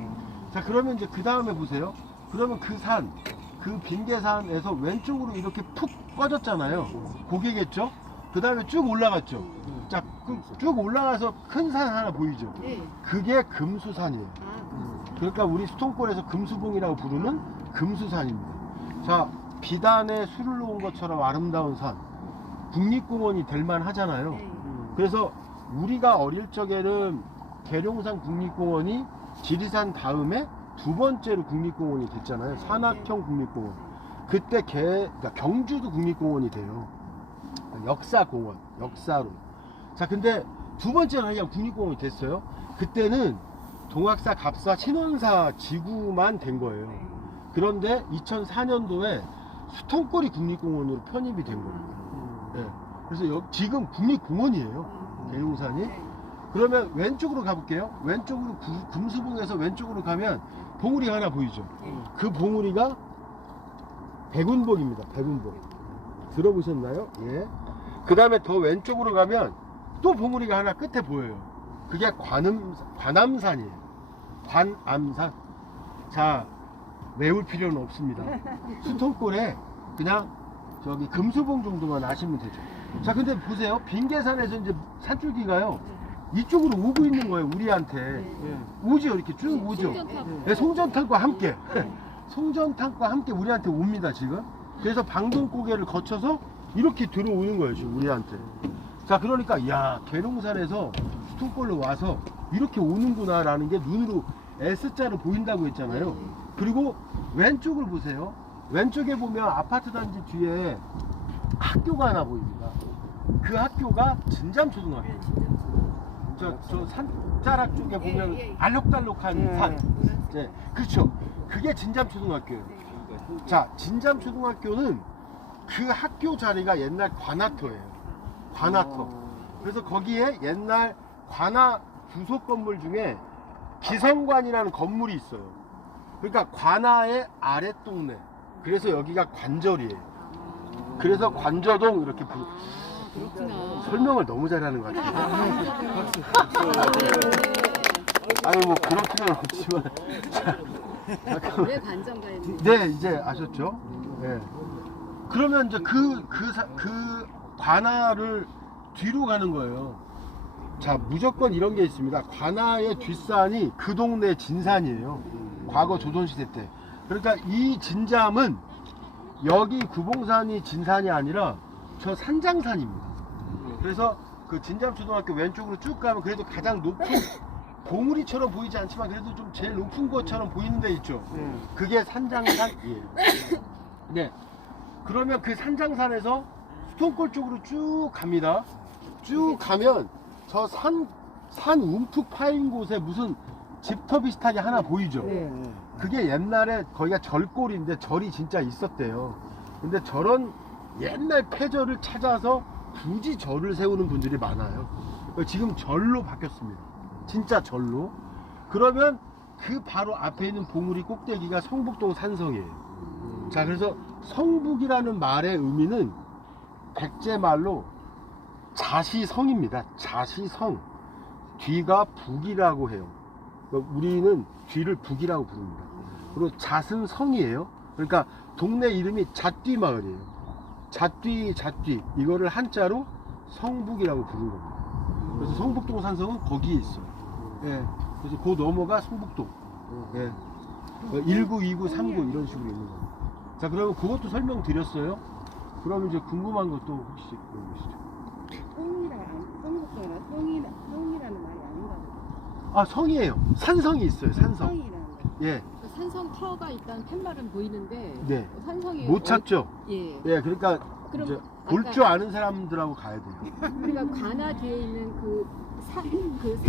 자, 그러면 이제 그 다음에 보세요. 그러면 그 산, 그 빈계산에서 왼쪽으로 이렇게 푹 꺼졌잖아요. 고개겠죠? 그 다음에 쭉 올라갔죠. 자, 쭉 올라가서 큰 산 하나 보이죠? 그게 금수산이에요. 그러니까 우리 수통골에서 금수봉이라고 부르는 금수산입니다. 자, 비단에 술을 놓은 것처럼 아름다운 산, 국립공원이 될 만하잖아요. 그래서 우리가 어릴 적에는 계룡산 국립공원이 지리산 다음에 두 번째로 국립공원이 됐잖아요. 산악형 국립공원. 그때 그러니까 경주도 국립공원이 돼요. 역사공원, 역사로. 자, 근데 두 번째는 그냥 국립공원이 됐어요. 그때는 동학사, 갑사, 신원사 지구만 된 거예요. 그런데 2004년도에 수통골이 국립공원으로 편입이 된 거예요. 네. 그래서 지금 국립공원이에요. 계룡산이. 그러면 왼쪽으로 가볼게요. 왼쪽으로 금수봉에서 왼쪽으로 가면 봉우리 하나 보이죠? 그 봉우리가 백운봉입니다. 백운봉. 들어보셨나요? 예. 그 다음에 더 왼쪽으로 가면 또 봉우리가 하나 끝에 보여요. 그게 관암산이에요. 관암산. 자, 외울 필요는 없습니다. 수통골에 그냥 저기 금수봉 정도만 아시면 되죠. 자, 근데 보세요. 빈계산에서 이제 산줄기가요, 이쪽으로 오고 있는 거예요. 우리한테. 오죠. 이렇게 쭉 오죠. 네, 송전탄과 함께. 송전탄과 함께 우리한테 옵니다, 지금. 그래서 방동고개를 거쳐서 이렇게 들어오는 거예요, 지금 우리한테. 자, 그러니까 야, 계룡산에서 수통골로 와서 이렇게 오는구나 라는 게 눈으로 S자로 보인다고 했잖아요. 그리고 왼쪽을 보세요. 왼쪽에 보면 아파트 단지 뒤에 학교가 하나 보입니다. 그 학교가 진잠초등학교. 저 산자락 쪽에 보면 알록달록한 산. 네, 그렇죠. 그게 진잠초등학교예요. 자, 진잠초등학교는 그 학교 자리가 옛날 관아터예요. 관아터. 그래서 거기에 옛날 관아 부속 건물 중에 기성관이라는 건물이 있어요. 그러니까 관아의 아랫동네. 그래서 여기가 관절이에요. 그래서 관저동 이렇게 그렇구나. 설명을 너무 잘하는 것 같아요. 아니 뭐 그런 필요는 없지만. 자, 잠깐만. 왜 관정가에 네, 이제 아셨죠? 네. 그러면 이제 그 관아를 뒤로 가는 거예요. 자, 무조건 이런 게 있습니다. 관아의 뒷산이 그 동네 진산이에요. 과거 조선시대 때. 그러니까 이 진잠은 여기 구봉산이 진산이 아니라 저 산장산입니다. 그래서 그 진잠초등학교 왼쪽으로 쭉 가면 그래도 가장 높은, 봉우리처럼 보이지 않지만 그래도 좀 제일 높은 것처럼 보이는 데 있죠. 그게 산장산이에요. 네. 그러면 그 산장산에서 수통골 쪽으로 쭉 갑니다. 쭉 가면 저 산 움푹 파인 곳에 무슨 집터 비슷하게 하나 보이죠? 네. 그게 옛날에 거기가 절골인데 절이 진짜 있었대요. 근데 저런 옛날 패절을 찾아서 굳이 절을 세우는 분들이 많아요. 지금 절로 바뀌었습니다. 진짜 절로. 그러면 그 바로 앞에 있는 봉우리 꼭대기가 성북동 산성이에요. 자, 그래서 성북이라는 말의 의미는 백제말로 자시성입니다. 자시성. 뒤가 북이라고 해요. 우리는 뒤를 북이라고 부릅니다. 그리고 잣은 성이에요. 그러니까 동네 이름이 잣뒤 마을이에요. 잣뒤 이거를 한자로 성북이라고 부른 겁니다. 그래서 성북동 산성은 거기에 있어요. 예. 그래서 그 넘어가 성북동. 예. 19, 29, 30 이런 식으로 있는 겁니다. 자, 그러면 그것도 설명드렸어요. 그러면 이제 궁금한 것도 혹시 물어보시죠. 성이라는 말이 아닌가 보다. 아, 성이에요. 산성이 있어요. 산성. 성이라는 거. 예. 산성 터가 일단 팻말은 보이는데 네. 산성이 못 찾죠? 예. 예, 그러니까 그럼 이제 볼 줄 아는 사람들하고 가야 돼요. 우리가 관아 뒤에 있는 그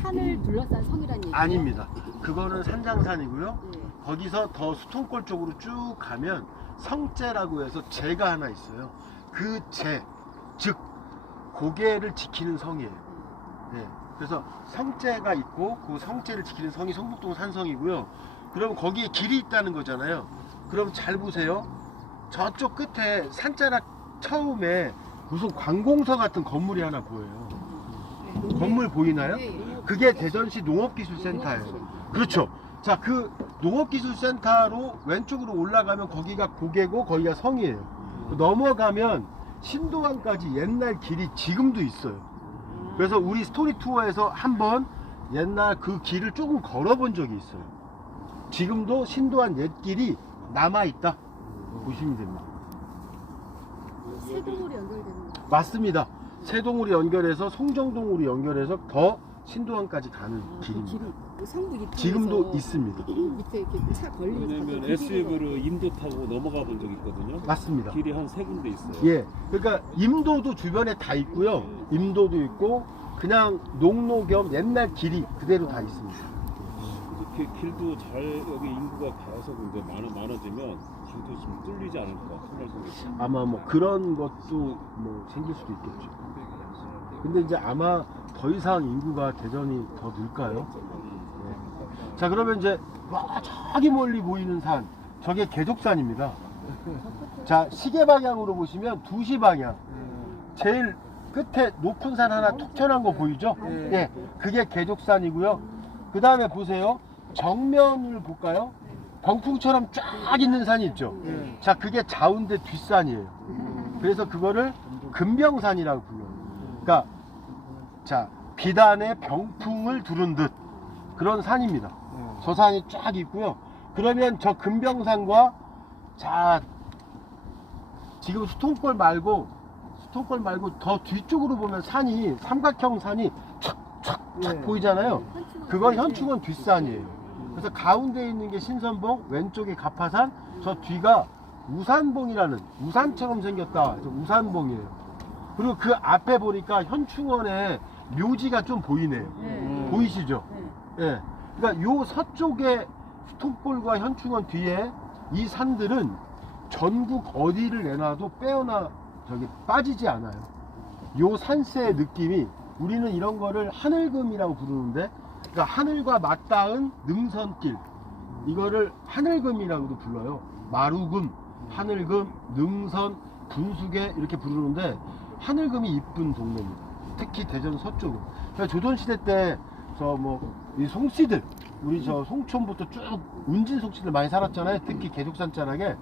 산을 둘러싼 성이라는 얘기예요? 아닙니다. 그거는 산장산이고요. 예. 거기서 더 수통골 쪽으로 쭉 가면 성제라고 해서 제가 하나 있어요. 그 제, 즉 고개를 지키는 성이에요. 예. 그래서 성제가 있고 그 성제를 지키는 성이 성북동 산성이고요. 그럼 거기에 길이 있다는 거잖아요. 그럼 잘 보세요. 저쪽 끝에 산자락 처음에 무슨 관공서 같은 건물이 하나 보여요. 건물 보이나요? 네. 그게 대전시 농업기술센터예요. 그렇죠. 자, 그 농업기술센터로 왼쪽으로 올라가면 거기가 고개고 거기가 성이에요. 넘어가면 신도항까지 옛날 길이 지금도 있어요. 그래서 우리 스토리 투어에서 한번 옛날 그 길을 조금 걸어본 적이 있어요. 지금도 신도안 옛길이 남아있다 보시면 됩니다. 세동으로 연결되는 거. 맞습니다. 세동으로 연결해서 송정동으로 연결해서 더 신도안까지 가는 길입니다. 성북 입구에서 지금도 있습니다. 밑에 이렇게 차 걸리는 왜냐면 SUV로 임도 타고 넘어가 본 적 있거든요. 맞습니다. 길이 한 3군데 있어요. 예, 그러니까 임도도 주변에 다 있고요. 임도도 있고 그냥 농로 겸 옛날 길이 그대로 다 있습니다. 이렇게 길도 잘 여기 인구가 계속 이제 많아지면 길도 좀 뚫리지 않을까 생각합니다. 아마 뭐 그런 것도 뭐 생길 수도 있겠죠. 근데 이제 아마 더 이상 인구가 대전이 더 늘까요? 네. 자, 그러면 이제 와, 저기 멀리 보이는 산, 저게 계족산입니다. 자, 시계 방향으로 보시면 2시 방향, 제일 끝에 높은 산 하나 톡 튀어나온 거 보이죠? 예, 그게 계족산이고요. 그 다음에 보세요. 정면을 볼까요? 병풍처럼 쫙 있는 산이 있죠. 자, 그게 자운대 뒷산이에요. 그래서 그거를 금병산이라고 불러요. 그러니까 자, 비단의 병풍을 두른 듯 그런 산입니다. 저 산이 쫙 있고요. 그러면 저 금병산과 자, 지금 수통골 말고 더 뒤쪽으로 보면 산이 삼각형 산이 촥촥촥 보이잖아요. 그건 현충원 뒷산이에요. 그래서 가운데 있는 게 신선봉, 왼쪽이 가파산, 저 뒤가 우산봉이라는 우산처럼 생겼다. 그래서 우산봉이에요. 그리고 그 앞에 보니까 현충원에 묘지가 좀 보이네요. 보이시죠? 예. 그러니까 요 서쪽에 수통골과 현충원 뒤에 이 산들은 전국 어디를 내놔도 빼어나 저기 빠지지 않아요. 요 산세의 느낌이 우리는 이런 거를 하늘금이라고 부르는데, 그러니까 하늘과 맞닿은 능선길, 이거를 하늘금이라고도 불러요. 마루금, 하늘금, 능선, 분수계 이렇게 부르는데 하늘금이 이쁜 동네입니다. 특히 대전 서쪽은. 그러니까 조선시대 때 저 뭐 이 송씨들, 우리 저 송촌부터 쭉 운진 송씨들 많이 살았잖아요. 특히 계족산 자락에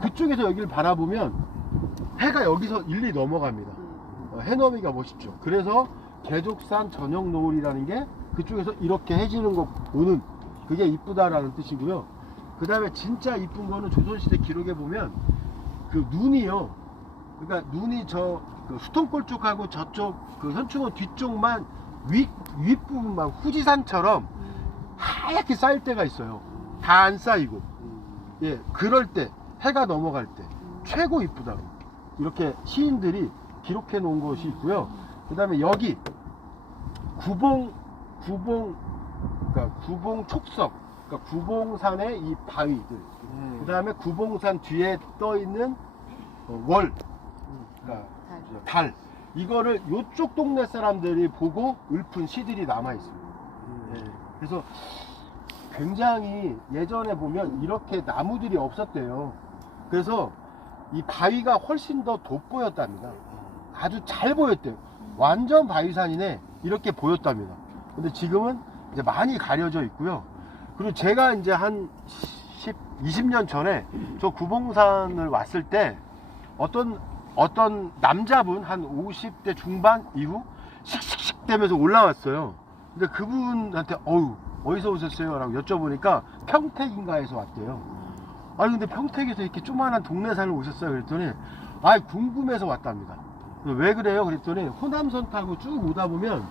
그쪽에서 여기를 바라보면 해가 여기서 일리 넘어갑니다. 해넘이가 멋있죠. 그래서 계족산 저녁 노을이라는 게 그쪽에서 이렇게 해지는 거 보는 그게 이쁘다라는 뜻이고요. 그 다음에 진짜 이쁜 거는 조선시대 기록에 보면 그 눈이요. 그러니까 눈이 저 그 수통골 쪽하고 저쪽 그 현충원 뒤쪽만 윗부분만 후지산처럼 하얗게 쌓일 때가 있어요. 다 안 쌓이고. 예, 그럴 때 해가 넘어갈 때 최고 이쁘다고 이렇게 시인들이 기록해 놓은 것이 있고요. 그 다음에 여기 그러니까 구봉 촉석, 그러니까 구봉산의 이 바위들, 그 다음에 구봉산 뒤에 떠 있는 월, 그러니까 달, 이거를 요쪽 동네 사람들이 보고 읊은 시들이 남아 있습니다. 그래서 굉장히 예전에 보면 이렇게 나무들이 없었대요. 그래서 이 바위가 훨씬 더 돋보였답니다. 아주 잘 보였대요. 완전 바위산이네 이렇게 보였답니다. 근데 지금은 이제 많이 가려져 있고요. 그리고 제가 이제 한 20년 전에 저 구봉산을 왔을 때 어떤 남자분 한 50대 중반 이후 씩씩씩 대면서 올라왔어요. 근데 그분한테 어디서 오셨어요? 라고 여쭤보니까 평택인가에서 왔대요. 아니 근데 평택에서 이렇게 조그만한 동네산을 오셨어요? 그랬더니 궁금해서 왔답니다. 왜 그래요? 그랬더니 호남선 타고 쭉 오다 보면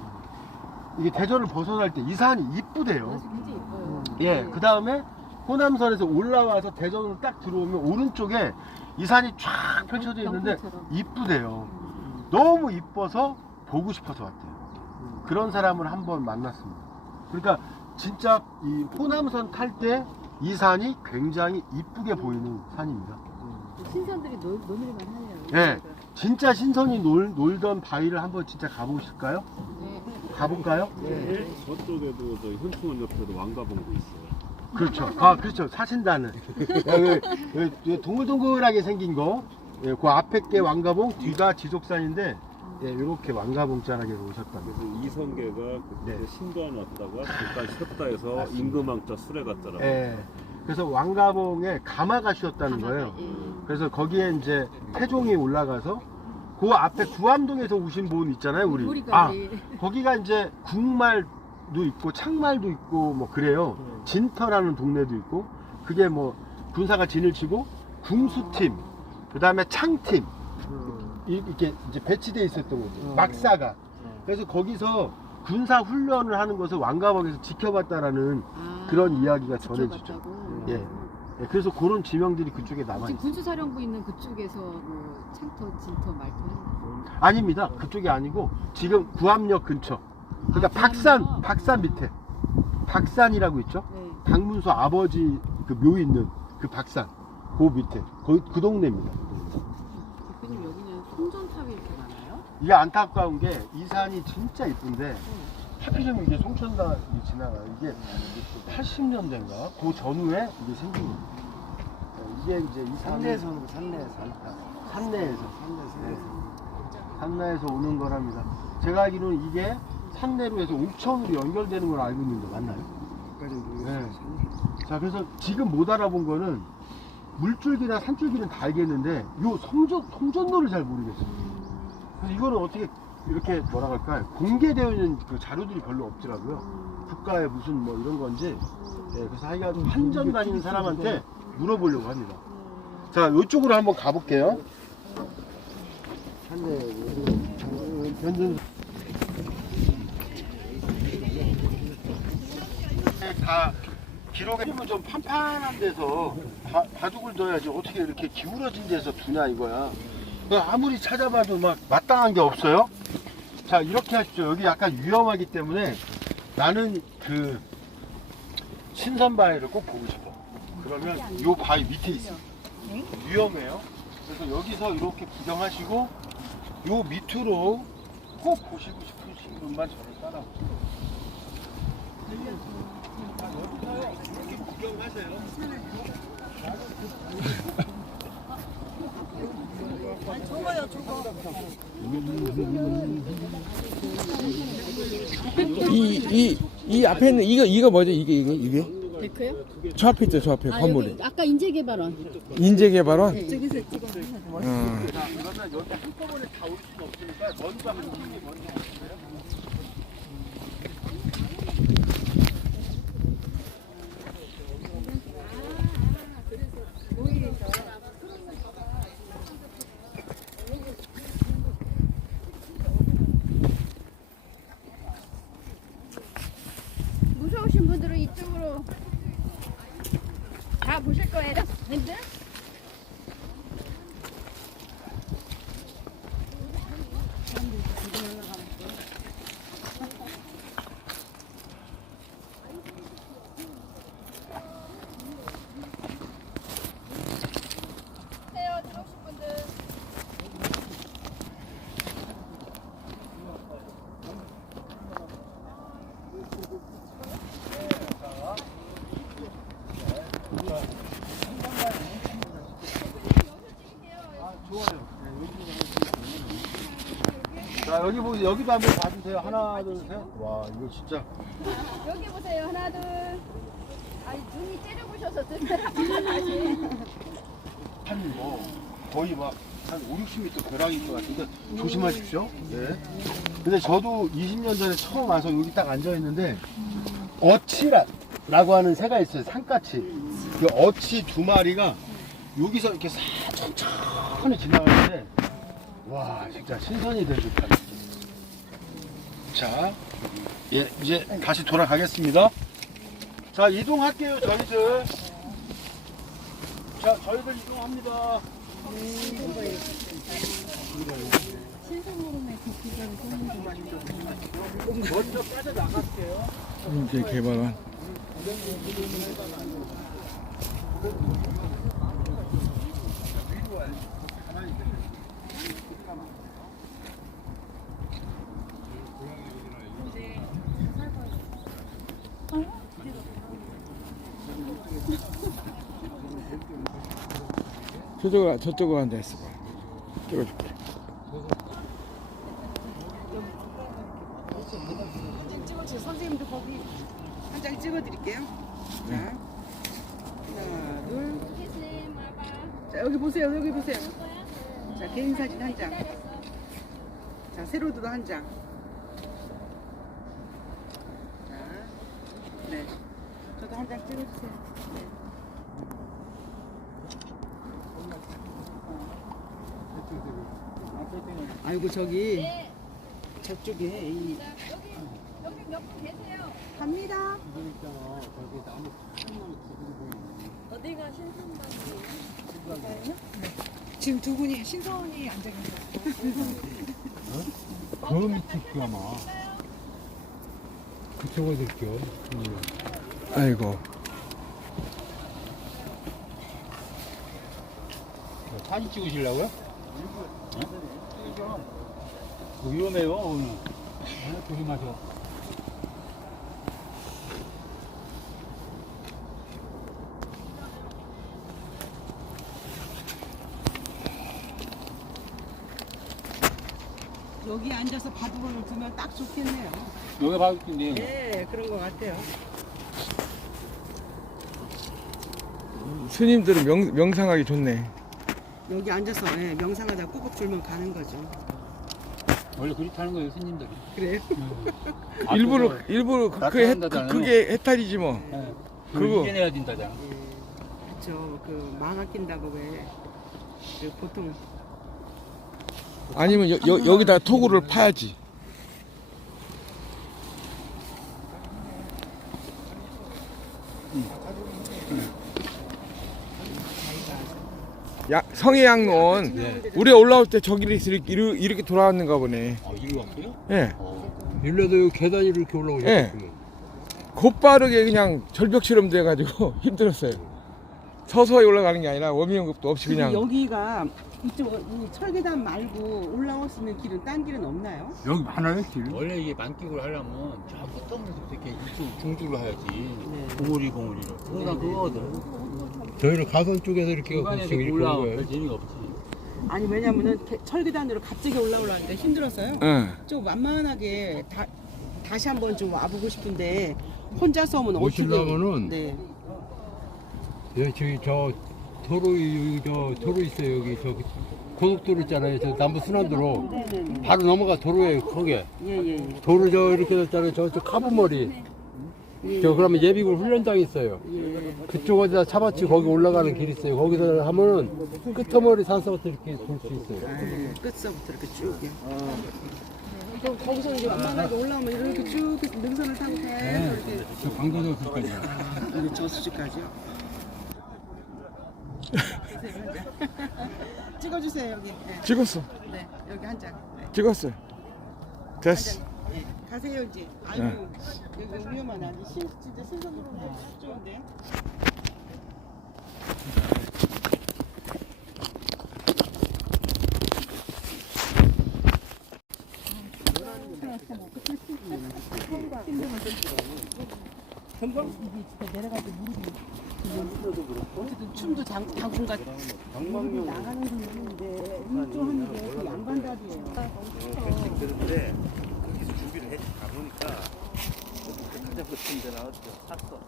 이게 대전을 벗어날 때 이 산이 이쁘대요. 굉장히 이뻐요. 예, 그 다음에 호남선에서 올라와서 대전으로 딱 들어오면 오른쪽에 이 산이 쫙 펼쳐져 있는데 경포처럼. 이쁘대요. 너무 이뻐서 보고 싶어서 왔대요. 그런 사람을 한번 만났습니다. 그러니까 진짜 이 호남선 탈 때 이 산이 굉장히 이쁘게 보이는 산입니다. 신선들이 노늘만 하네요. 예, 진짜 신선이 놀던 바위를 한번 진짜 가보실까요? 가볼까요? 네. 저쪽에도 저희 현충원 옆에도 왕가봉도 있어요. 그렇죠. 그렇죠. 사신다는. 여기 동글동글하게 생긴 거. 예, 그 앞에 게 왕가봉, 뒤가 지속산인데, 예, 이렇게 왕가봉자락에 오셨답니다. 그래서 이성계가 그때 네. 신도안 왔다가 잠깐 쉬었다 해서 임금왕자 수레 갔더라고요. 예. 그래서 왕가봉에 가마가 쉬었다는 거예요. 그래서 거기에 이제 태종이 올라가서 그 앞에 구암동에서 오신 분 있잖아요, 우리. 거기가 이제 국말도 있고 창말도 있고 뭐 그래요. 진터라는 동네도 있고 그게 뭐 군사가 진을 치고 궁수팀, 그 다음에 창팀 이렇게 이제 배치돼 있었던 거죠. 막사가. 그래서 거기서 군사 훈련을 하는 것을 왕가봉에서 지켜봤다라는 그런 이야기가 전해지죠. 예. 예, 그래서 그런 지명들이 그쪽에 남아 지금 있어요. 군수사령부 있는 그쪽에서 뭐 창터, 진터, 말터 아닙니다. 그쪽이 아니고 지금 구암역 근처. 그러니까 박산 밑에. 박산이라고 있죠. 네. 박문수 아버지 그 묘 있는 그 박산. 그 밑에. 그 동네입니다. 대표님 여기는 송전탑이 이렇게 많아요? 이게 안타까운 게 이 산이 진짜 이쁜데 하필이면 이게 송천당이 지나가요. 이게 80년대인가? 그 전후에 이게 생긴 겁니다. 이게 이제 이 산내에서 오는 거, 산내에서. 산내에서 오는 거랍니다. 제가 알기로는 이게 산내로 해서 옥천으로 연결되는 걸 알고 있는데 맞나요? 네. 자, 그래서 지금 못 알아본 거는 물줄기나 산줄기는 다 알겠는데 요 성전로를 잘 모르겠어요. 그래서 이거는 어떻게 이렇게 뭐라 할까요? 공개되어 있는 그 자료들이 별로 없더라고요. 국가의 무슨 뭐 이런 건지. 예, 그래서 하여간 한전 다니는 사람한테 물어보려고 합니다. 자, 이쪽으로 한번 가볼게요. 다 기록에 좀 판판한 데서 바둑을 둬야지 어떻게 이렇게 기울어진 데서 두냐 이거야. 아무리 찾아봐도 막 마땅한 게 없어요. 자, 이렇게 하십시오. 여기 약간 위험하기 때문에 나는 그 신선 바위를 꼭 보고 싶어. 그러면 요 바위 밑에 있어. 위험해요. 그래서 여기서 이렇게 구경하시고 요 밑으로 꼭 보시고 싶으신 분만 저를 따라오세요. 여기서요. 이렇게 구경하세요. 이 앞에 있는 이거 뭐죠? 이게? 데크요? 저 앞에 있죠, 저 앞에 건물이. 아까 인재개발원. 인재개발원? 저기서 찍어. 자, 그러면 여기 한꺼번에 다 올 수는 없으니까 먼저 한 팀이 먼저 오세요. 무서우신 분들은 이쪽으로 다 보실 거예요. 근데 자, 여기 보세요. 여기도 한번 봐주세요. 하나, 둘, 셋. 와, 이거 진짜. 여기 보세요. 하나, 둘. 아이, 눈이 째려보셔서 다시. 한 거의 막 한 5, 60m 벼락일 것 같은데 조심하십시오. 예. 근데 저도 20년 전에 처음 와서 여기 딱 앉아 있는데 어치라고 하는 새가 있어요. 산까치. 그 어치 두 마리가 여기서 이렇게 싹 천천히 지나가는데 와, 진짜 신선이 될 듯한. 자, 예, 이제 다시 돌아가겠습니다. 자, 이동할게요, 저희들. 자, 저희들 이동합니다. 먼저 빠져나갈게요. 이제 개발한. 저쪽으로 앉아 있어 봐. 찍어줄게. 사진 찍어주세요. 선생님도 거기 한 장 찍어드릴게요. 자, 하나, 둘. 자, 여기 보세요. 여기 보세요. 자, 개인 사진 한 장. 자, 세로드도 한 장. 자, 네. 저도 한 장 찍어주세요. 네. 아이고 저기 저쪽에 이 여기 몇 분 계세요? 갑니다. 어디가 신선방이에요? 지금 두 분이 신선이 앉아 계세요. 그 밑에 그 아마 그쪽으로 될게요. 아이고. 사진 찍으시려고요? 위험해요 오늘. 조심하셔. 여기 앉아서 바둑을 두면 딱 좋겠네요. 여기 봐도 있네요. 네, 그런 것 같아요. 스님들은 명상하기 좋네. 여기 앉아서 예, 명상하다 꾸벅 줄면 가는 거죠. 원래 그렇게 하는 거예요 스님들이. 그래요? 일부러 그게 해탈이지 뭐. 그거 그거. 이겨내야 된다잖아. 그렇죠. 그 망 아낀다고 왜 그 보통 아니면 여기다 토구를 파야지. 성해양론 우리가 올라올 때 저기를 이렇게 돌아왔는가 보네. 이리 왔어요? 예. 일로도 계단이 이렇게 올라오죠. 예. 곧바르게 그냥 절벽처럼 돼가지고 힘들었어요. 서서히 올라가는 게 아니라 워밍업도 없이 그냥. 여기가 이쪽 이 철계단 말고 올라올 수 있는 길은 딴 길은 없나요? 여기 많아요 길. 원래 이게 만끽을 하려면 저 끝에서 이렇게 이쪽 중쪽으로 해야지. 네. 봉우리로. 그거나 그거거든. 저희는 가선 쪽에서 이렇게 중간에 이렇게 올라오면 거예요. 별 재미가 없지. 아니 왜냐면은 철계단으로 갑자기 올라오려니까 힘들었어요. 응. 좀 만만하게 다시 한번 좀 와보고 싶은데 혼자서 오면 어떻게? 오시려면은 네. 여기 저기 저 도로 있어요 여기 저 고속도로 있잖아요 저 남부 순환도로 네네네. 바로 넘어가 도로에 거기에 예예. 도로 저 이렇게 됐잖아요 저쪽 카브머리 저 그러면 예비군 훈련장 있어요 그쪽 어디다 차 받치고 거기 올라가는 길 있어요 거기서 하면은 끄트머리 산서부터 이렇게 돌 수 있어요. 아, 끝서부터 이렇게 쭉. 그럼 거기서 이제 만만하게 올라오면 이렇게 쭉 능선을 타고 계속 이렇게 저 강도저까지 여기 저수지까지요. 찍어주세요 여기. 네. 찍었어. 네, 여기 한 장. 네. 찍었어. 됐어. 네, 가세요 이제. 아이고 여기 위험하네. 아주 진짜 신선으로 딱 좋은데. 어쨌든 춤도 당분간 나가는 분인데 일조하는 게 양반답이에요. 그런데 거기서 준비를 해 가보니까 가장 붙은 데나 샀어.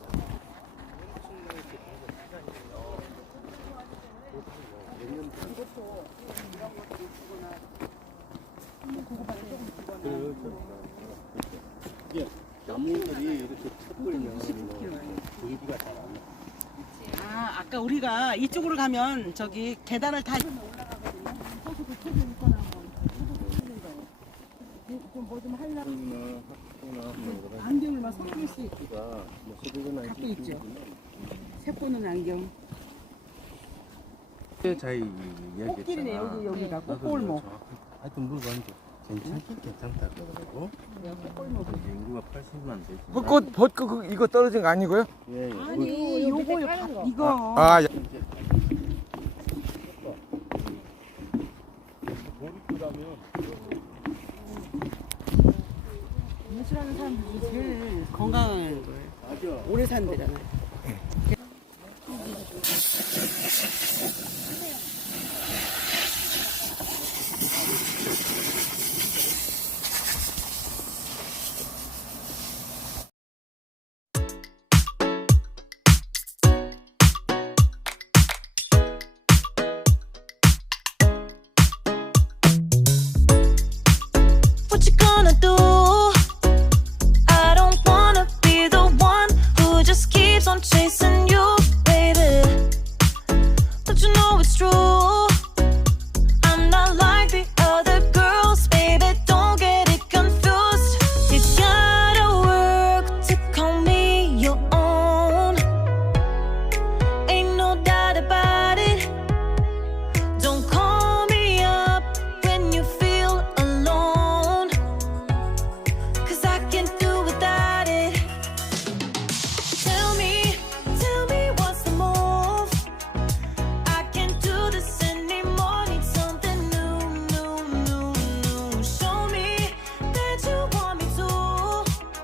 이게 나무들이 이렇게 섞으면 공기가 잘 안 나. 아, 아까 우리가 이쪽으로 가면 저기 계단을 다 안경을 막 섞을씩 갖고 있죠. 색보는 안경. 자이 이야기. 꽃길이네 여기가 꽃골목. 하여튼 물어봤는데 괜찮다 그러고. 인구가 80만 되지. 벚꽃 벚꽃 이거 떨어진 거 아니고요? 예, 예. 아니 요거요 이거. 아, 야. 매출하는 사람들이 제일 건강한 거예요. 오래 산대잖아요.